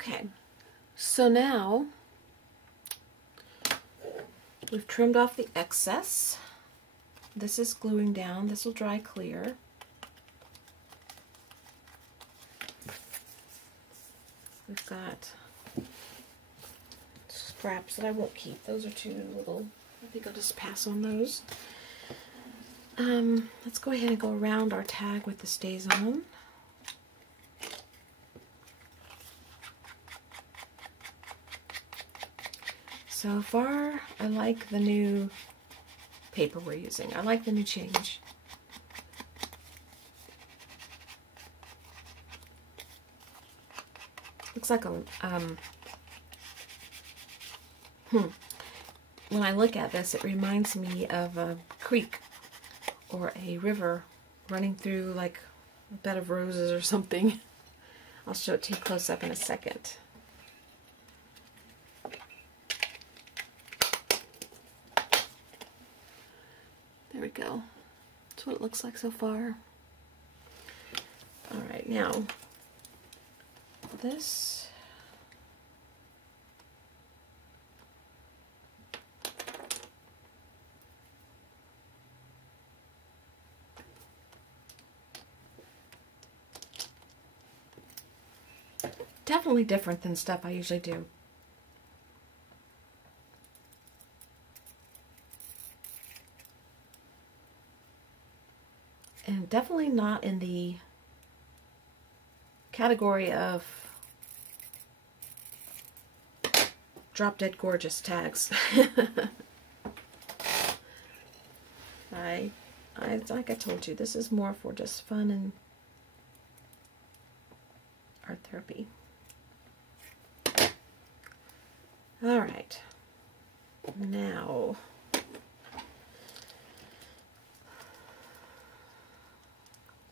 Okay, so now we've trimmed off the excess. This is gluing down. This will dry clear. We've got scraps that I won't keep. Those are too little. I think I'll just pass on those. Let's go ahead and go around our tag with the Stays On. So far, I like the new paper we're using. I like the new change. Looks like a, when I look at this, it reminds me of a creek or a river running through like a bed of roses or something. I'll show it to you close up in a second. There we go. That's what it looks like so far. Alright, now this. Definitely different than stuff I usually do. And definitely not in the category of drop dead gorgeous tags. Like I told you, this is more for just fun and art therapy. All right, now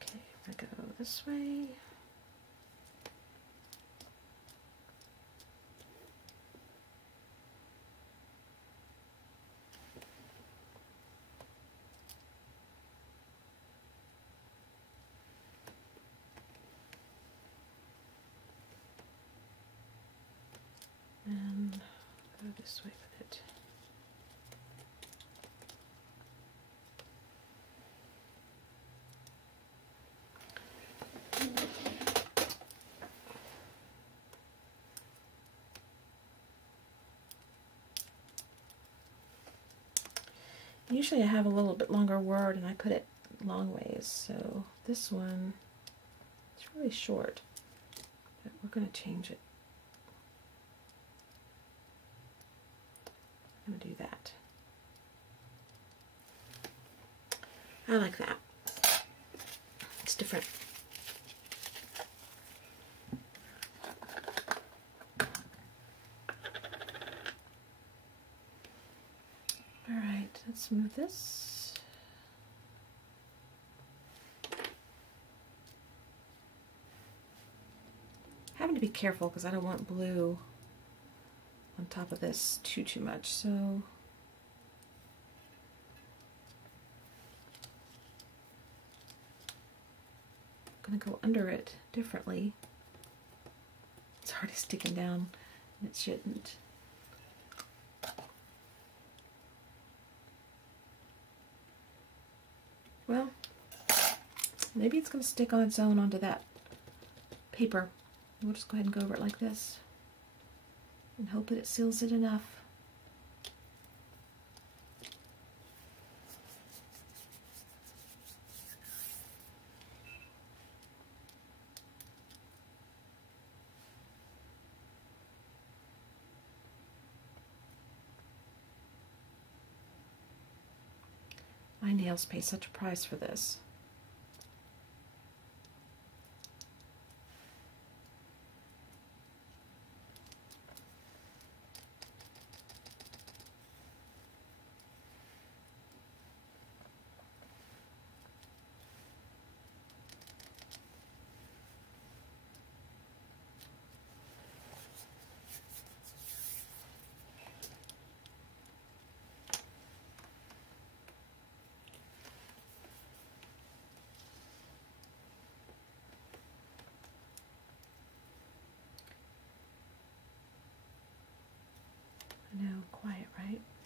okay, I'm gonna go this way. And go this way with it. Usually I have a little bit longer word and I put it long ways, so this one is really short, but we're going to change it. I'm going to do that. I like that. It's different. Alright, let's move this. Having to be careful because I don't want blue on top of this too much, so I'm going to go under it differently. It's already sticking down, and it shouldn't. Well, maybe it's going to stick on its own onto that paper. We'll just go ahead and go over it like this and hope that it seals it enough. My nails pay such a price for this.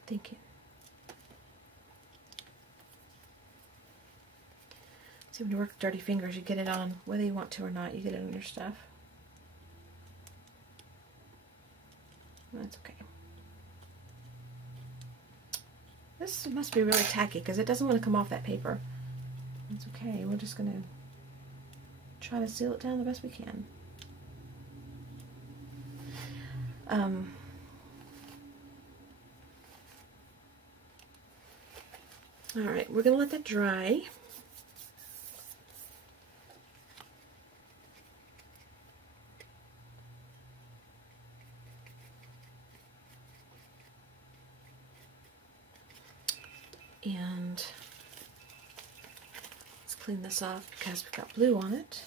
Thank you. See, when you work with dirty fingers, you get it on, whether you want to or not, you get it on your stuff. That's okay. This must be really tacky because it doesn't want to come off that paper. It's okay. We're just going to try to seal it down the best we can. Alright, we're going to let that dry. And let's clean this off because we've got blue on it.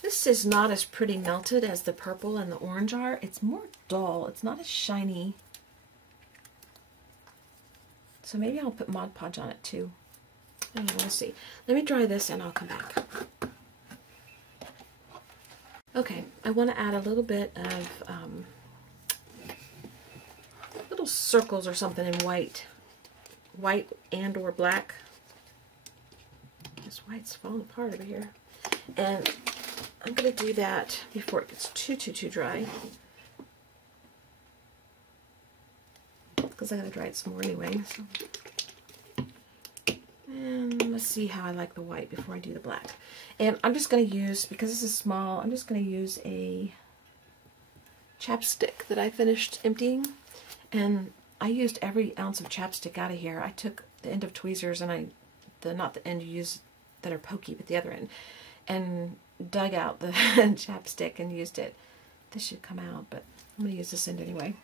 This is not as pretty melted as the purple and the orange are. It's more dull. It's not as shiny. So maybe I'll put Mod Podge on it too. I don't know, we'll see. Let me dry this and I'll come back. Okay, I want to add a little bit of little circles or something in white and or black. This white's falling apart over here, and I'm going to do that before it gets too dry, because I got to dry it some more anyway. So. And let's see how I like the white before I do the black. And I'm just going to use, because this is small, I'm just going to use a chapstick that I finished emptying. And I used every ounce of chapstick out of here. I took the end of tweezers and not the end you use that are pokey, but the other end, and dug out the chapstick and used it. This should come out, but I'm going to use this end anyway.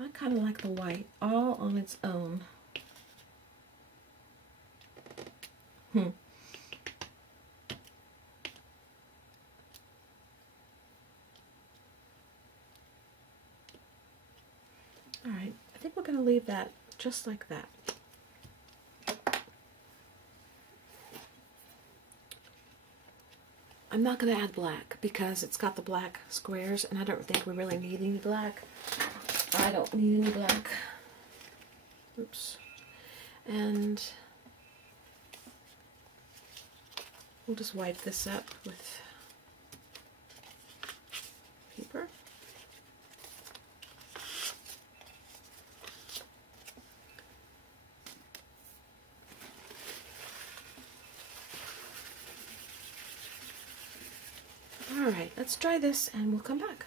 I kind of like the white all on its own. Alright, I think we're going to leave that just like that. I'm not going to add black because it's got the black squares and I don't think we really need any black. I don't need any black. Oops. And we'll just wipe this up with paper. Alright, let's dry this and we'll come back.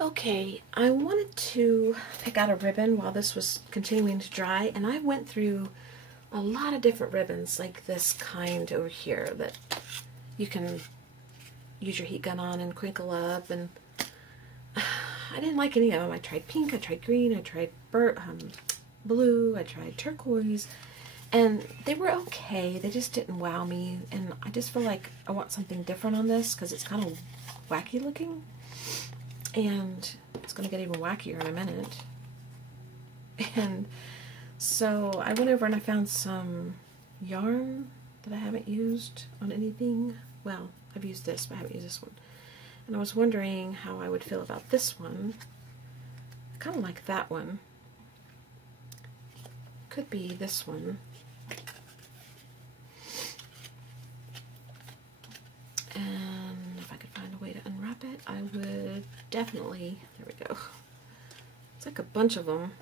Okay, I wanted to pick out a ribbon while this was continuing to dry, and I went through a lot of different ribbons, like this kind over here that you can use your heat gun on and crinkle up, and I didn't like any of them. I tried pink, I tried green, I tried blue, I tried turquoise, and they were okay. They just didn't wow me, and I just feel like I want something different on this because it's kind of wacky looking. And it's going to get even wackier in a minute. And so I went over and I found some yarn that I haven't used on anything. Well, I've used this, but I haven't used this one. And I was wondering how I would feel about this one. I kind of like that one. Could be this one. And if I could find a way to unwrap it, I would definitely, there we go. It's like a bunch of them.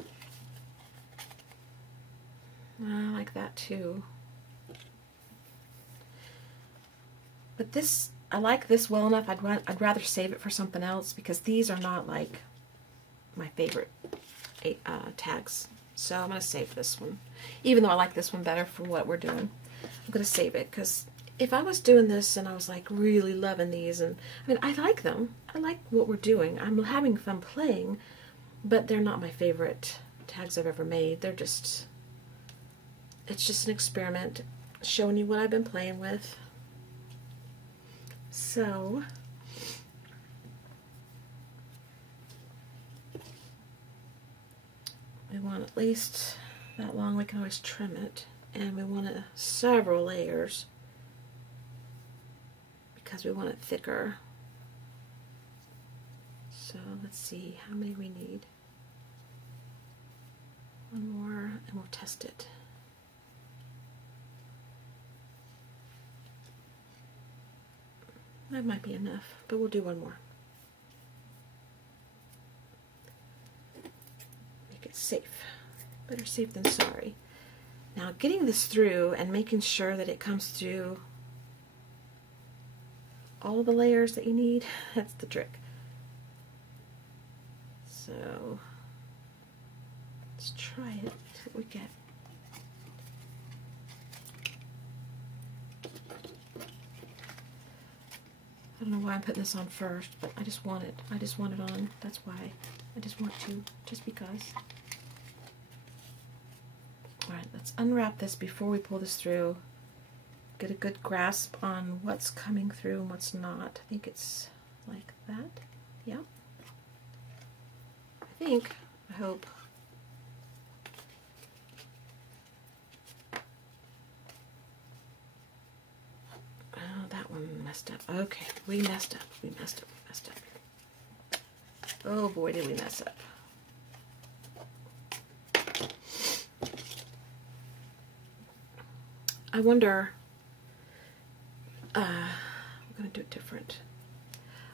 I like that too. But this, I like this well enough, I'd rather save it for something else because these are not like my favorite tags. So I'm going to save this one. Even though I like this one better for what we're doing. I'm going to save it because if I was doing this and I was like really loving these, and I mean, I like them. I like what we're doing. I'm having fun playing, but they're not my favorite tags I've ever made. They're just, it's just an experiment showing you what I've been playing with. So we want at least that long. We can always trim it, and we want several layers because we want it thicker. So let's see how many we need. One more and we'll test it. That might be enough, but we'll do one more. Make it safe. Better safe than sorry. Now getting this through and making sure that it comes through all the layers that you need, that's the trick. So let's try it, see what we get. I don't know why I'm putting this on first, but I just want it. I just want it on. That's why. I just want to, just because. Alright, let's unwrap this before we pull this through. Get a good grasp on what's coming through and what's not. I think it's like that. Yeah. I think. I hope. That one messed up. Okay, we messed up. We messed up. We messed up. Oh boy, did we mess up. I wonder, we're going to do it different.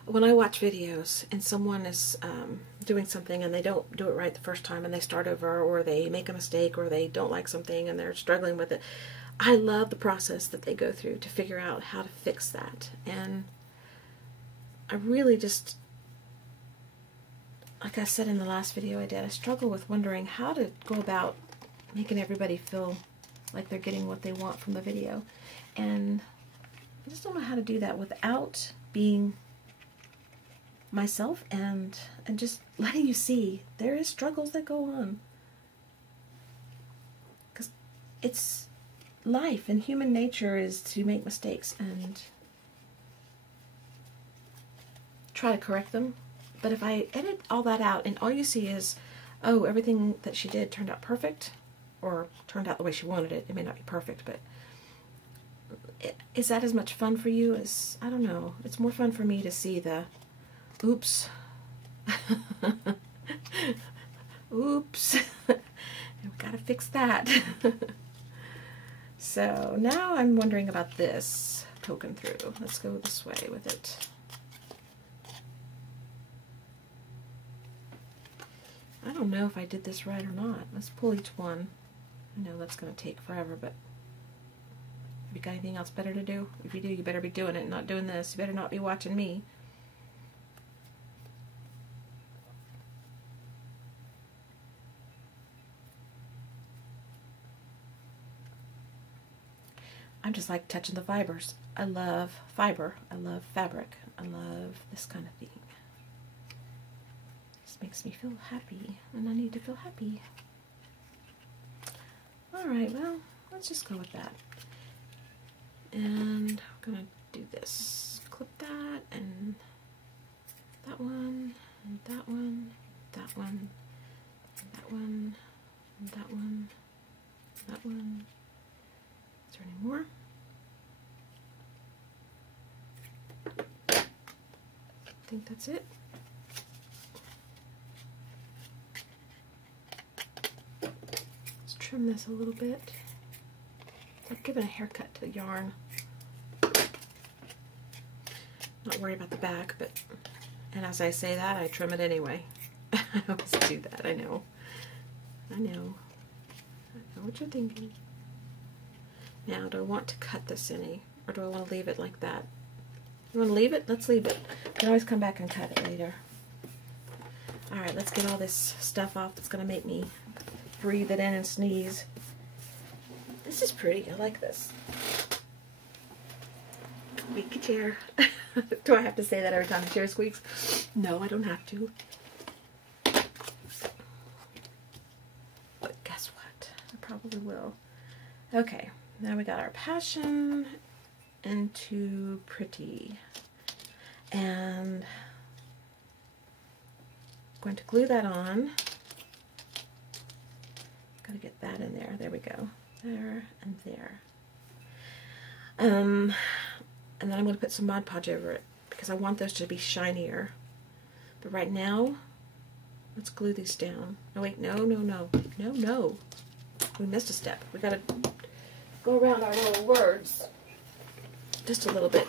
When I watch videos and someone is doing something and they don't do it right the first time and they start over, or they make a mistake, or they don't like something and they're struggling with it, I love the process that they go through to figure out how to fix that. And I really just, like I said in the last video I did, I struggle with wondering how to go about making everybody feel like they're getting what they want from the video. And I just don't know how to do that without being myself and just letting you see there is struggles that go on. Because it's life, and human nature is to make mistakes and try to correct them. But if I edit all that out and all you see is, oh, everything that she did turned out perfect, or turned out the way she wanted it, it may not be perfect, but is that as much fun for you as, I don't know, it's more fun for me to see the, oops, oops, I've got to fix that. So now I'm wondering about this poking through. Let's go this way with it. I don't know if I did this right or not. Let's pull each one. I know that's going to take forever, but have you got anything else better to do? If you do, you better be doing it and not doing this. You better not be watching me. I'm just like touching the fibers. I love fiber. I love fabric. I love this kind of thing. This makes me feel happy, and I need to feel happy. Alright, well, let's just go with that. And I'm going to do this. Clip that, and that one, and that one, that one, and that one, and that one, and that one. Is there any more? I think that's it. Let's trim this a little bit. It's like giving a haircut to the yarn. Not worried about the back, but, and as I say that, I trim it anyway. I always do that, I know. I know. I know what you're thinking. Now, do I want to cut this any, or do I want to leave it like that? You want to leave it? Let's leave it. You can always come back and cut it later. Alright, let's get all this stuff off that's going to make me breathe it in and sneeze. This is pretty. I like this. Squeaky chair. Do I have to say that every time the chair squeaks? No, I don't have to. But guess what? I probably will. Okay, Now we got our passion into pretty. And I'm going to glue that on. Gotta get that in there. There we go. There and there. And then I'm going to put some Mod Podge over it because I want those to be shinier. But right now, let's glue these down. No, wait, no. We missed a step. We gotta go around our little words just a little bit.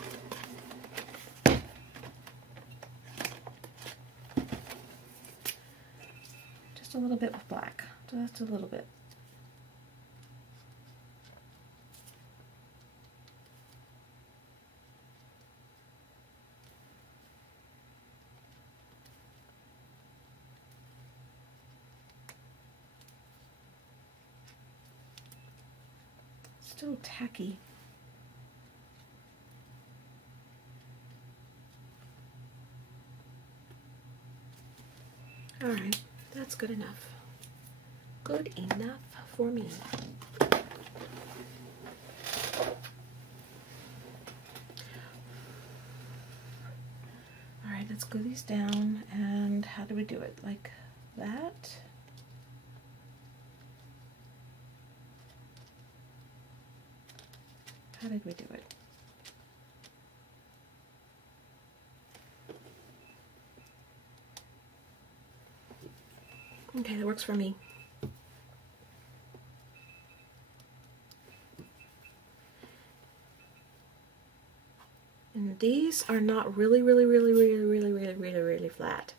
Just a little bit with black. Just a little bit. Still tacky. All right, that's good enough. Good enough for me. All right, let's glue these down. And how do we do it? Like that? How did we do it? Okay, that works for me. And these are not really flat,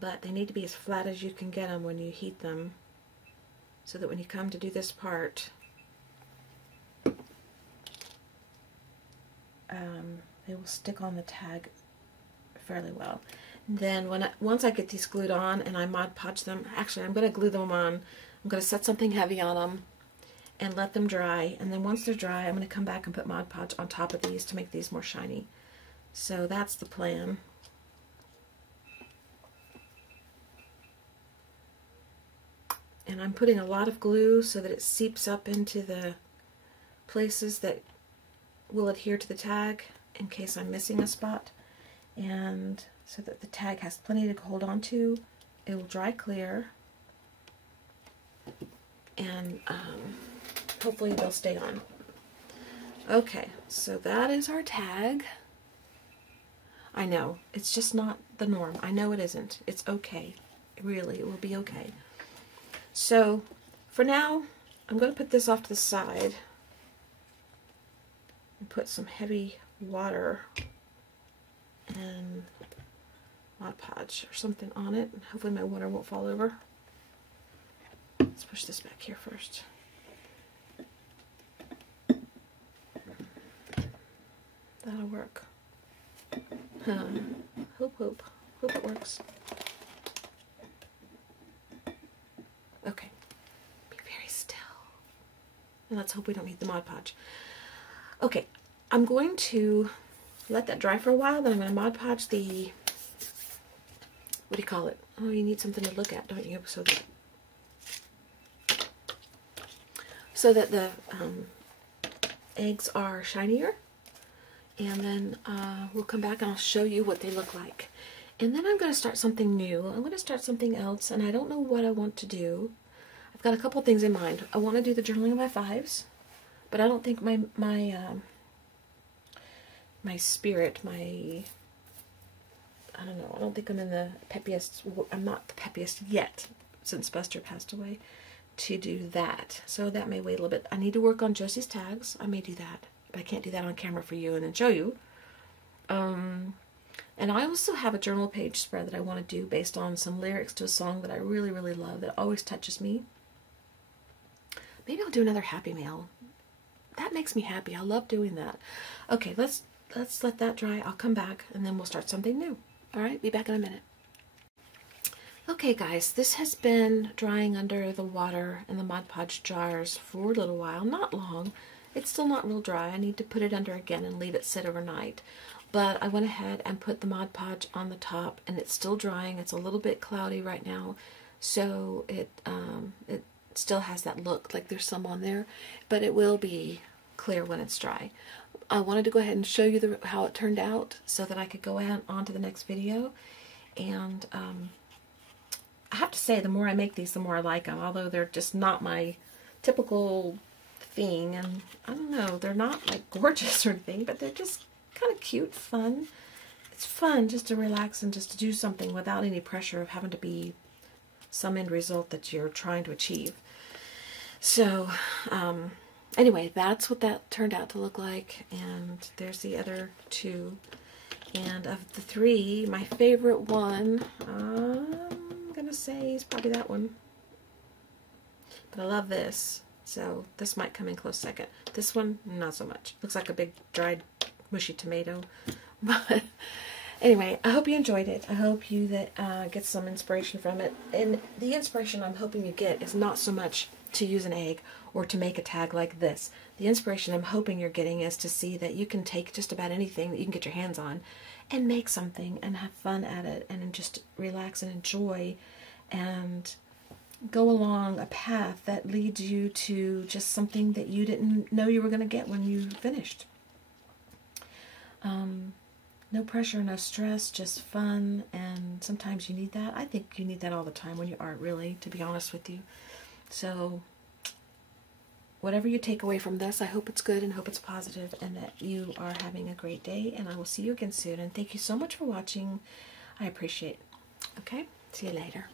but they need to be as flat as you can get them when you heat them, so that when you come to do this part, they will stick on the tag fairly well. And then once I get these glued on and I Mod Podge them, actually I'm going to glue them on. I'm going to set something heavy on them and let them dry. And then once they're dry, I'm going to come back and put Mod Podge on top of these to make these more shiny. So that's the plan. And I'm putting a lot of glue so that it seeps up into the places that will adhere to the tag in case I'm missing a spot, and so that the tag has plenty to hold on to. It will dry clear, and hopefully they'll stay on. Okay, so that is our tag. I know, it's just not the norm. I know it isn't. It's okay. Really, it will be okay. So, for now, I'm going to put this off to the side and put some heavy water and Mod Podge or something on it. Hopefully my water won't fall over. Let's push this back here first. That'll work. Hope it works. Okay. Be very still. And let's hope we don't need the Mod Podge. Okay, I'm going to let that dry for a while, then I'm going to Mod Podge the, what do you call it? Oh, you need something to look at, don't you? So that the eggs are shinier. And then we'll come back and I'll show you what they look like. And then I'm going to start something new. I'm going to start something else, and I don't know what I want to do. I've got a couple things in mind. I want to do the journaling of my fives, but I don't think my spirit, I don't know, I don't think I'm in the peppiest, I'm not the peppiest yet, since Buster passed away, to do that. So that may wait a little bit. I need to work on Josie's tags. I may do that, but I can't do that on camera for you and then show you. And I also have a journal page spread that I want to do based on some lyrics to a song that I really love, that always touches me. Maybe I'll do another Happy Mail. That makes me happy. I love doing that. Okay, let's let that dry. I'll come back and then we'll start something new. All right, be back in a minute. Okay guys, this has been drying under the water in the Mod Podge jars for a little while. Not long. It's still not real dry. I need to put it under again and leave it sit overnight. But I went ahead and put the Mod Podge on the top, and it's still drying. It's a little bit cloudy right now, so it still has that look like there's some on there, but it will be clear when it's dry. I wanted to go ahead and show you how it turned out so that I could go on to the next video. And I have to say, the more I make these, the more I like them, although they're just not my typical thing. And I don't know, they're not like gorgeous or anything, but they're just kind of cute, fun. It's fun just to relax and just to do something without any pressure of having to be some end result that you're trying to achieve. So, anyway, that's what that turned out to look like. And there's the other two. And of the three, my favorite one, I'm going to say is probably that one. But I love this. So this might come in close second. This one, not so much. Looks like a big dried mushy tomato. But anyway, I hope you enjoyed it. I hope you get some inspiration from it. And the inspiration I'm hoping you get is not so much to use an egg or to make a tag like this. The inspiration I'm hoping you're getting is to see that you can take just about anything that you can get your hands on and make something and have fun at it and just relax and enjoy and go along a path that leads you to just something that you didn't know you were going to get when you finished. No pressure, no stress, just fun, and sometimes you need that. I think you need that all the time when you art, really, to be honest with you. So, whatever you take away from this, I hope it's good and hope it's positive and that you are having a great day, and I will see you again soon. And thank you so much for watching. I appreciate it. Okay? See you later.